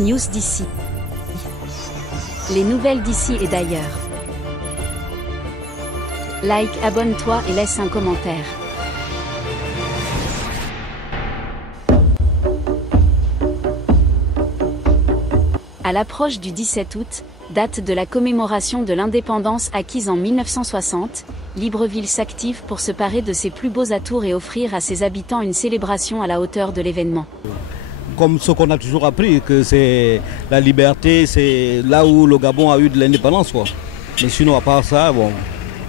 News d'ici. Les nouvelles d'ici et d'ailleurs. Like, abonne-toi et laisse un commentaire. À l'approche du 17 août, date de la commémoration de l'indépendance acquise en 1960, Libreville s'active pour se parer de ses plus beaux atours et offrir à ses habitants une célébration à la hauteur de l'événement. Comme ce qu'on a toujours appris, que c'est la liberté, c'est là où le Gabon a eu de l'indépendance, quoi. Mais sinon, à part ça, bon,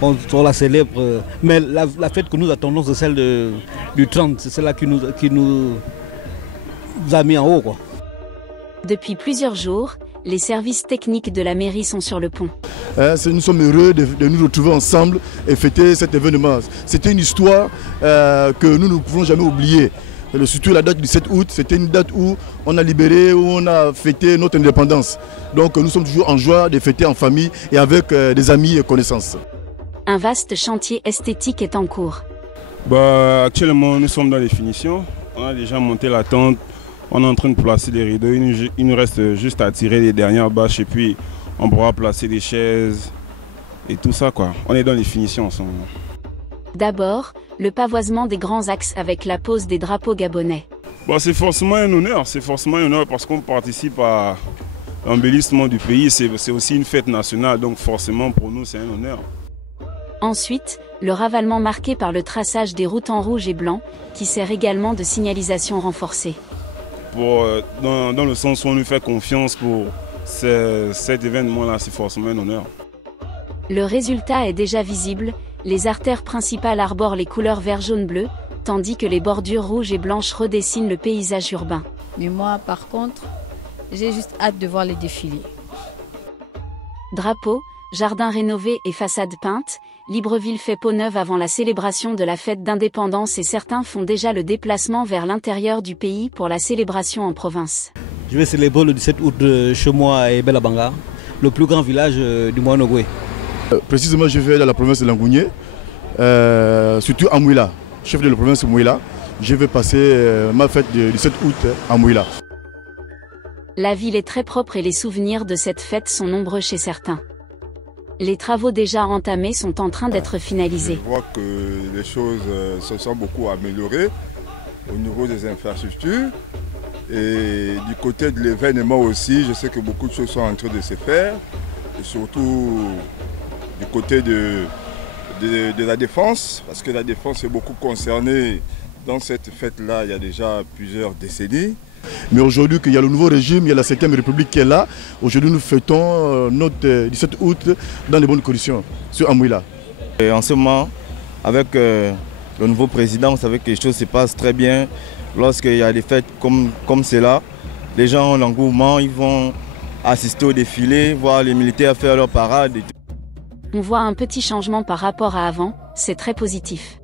on la célèbre. Mais la fête que nous attendons, c'est celle du 30, c'est celle-là qui nous a mis en haut, quoi. Depuis plusieurs jours, les services techniques de la mairie sont sur le pont. Nous sommes heureux de nous retrouver ensemble et fêter cet événement. C'était une histoire que nous ne pouvons jamais oublier. Surtout la date du 7 août, c'était une date où on a libéré, où on a fêté notre indépendance. Donc nous sommes toujours en joie de fêter en famille et avec des amis et connaissances. Un vaste chantier esthétique est en cours. Actuellement, nous sommes dans les finitions. On a déjà monté la tente, on est en train de placer les rideaux. Il nous reste juste à tirer les dernières bâches et puis on pourra placer des chaises et tout ça, quoi. On est dans les finitions en ce moment. D'abord, le pavoisement des grands axes avec la pose des drapeaux gabonais. C'est forcément un honneur, parce qu'on participe à l'embellissement du pays. C'est aussi une fête nationale, donc forcément pour nous c'est un honneur. Ensuite, le ravalement marqué par le traçage des routes en rouge et blanc, qui sert également de signalisation renforcée. Dans le sens où on nous fait confiance pour cet événement-là, c'est forcément un honneur. Le résultat est déjà visible, les artères principales arborent les couleurs vert, jaune, bleu, tandis que les bordures rouges et blanches redessinent le paysage urbain. Mais moi, par contre, j'ai juste hâte de voir les défilés. Drapeaux, jardins rénovés et façades peintes, Libreville fait peau neuve avant la célébration de la fête d'indépendance et certains font déjà le déplacement vers l'intérieur du pays pour la célébration en province. Je vais célébrer le 17 août chez moi à Belabanga, le plus grand village du Moanogoué. Précisément, je vais dans la province de Langounié, surtout à Mouila, chef de la province de Mouila. Je vais passer ma fête du 17 août à Mouila. La ville est très propre et les souvenirs de cette fête sont nombreux chez certains. Les travaux déjà entamés sont en train d'être finalisés. Je vois que les choses se sont beaucoup améliorées au niveau des infrastructures. Et du côté de l'événement aussi, je sais que beaucoup de choses sont en train de se faire. Et surtout du côté de la défense, parce que la défense est beaucoup concernée dans cette fête-là il y a déjà plusieurs décennies. Mais aujourd'hui qu'il y a le nouveau régime, il y a la 7e République qui est là. Aujourd'hui nous fêtons notre 17 août dans de bonnes conditions sur Amouila. En ce moment, avec le nouveau président, vous savez que les choses se passent très bien. Lorsqu'il y a des fêtes comme cela, les gens ont l'engouement, ils vont assister au défilé, voir les militaires faire leur parade. On voit un petit changement par rapport à avant, c'est très positif.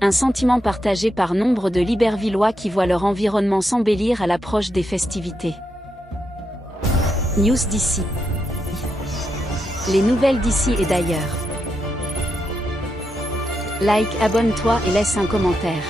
Un sentiment partagé par nombre de Librvillois qui voient leur environnement s'embellir à l'approche des festivités. News d'ici. Les nouvelles d'ici et d'ailleurs. Like, abonne-toi et laisse un commentaire.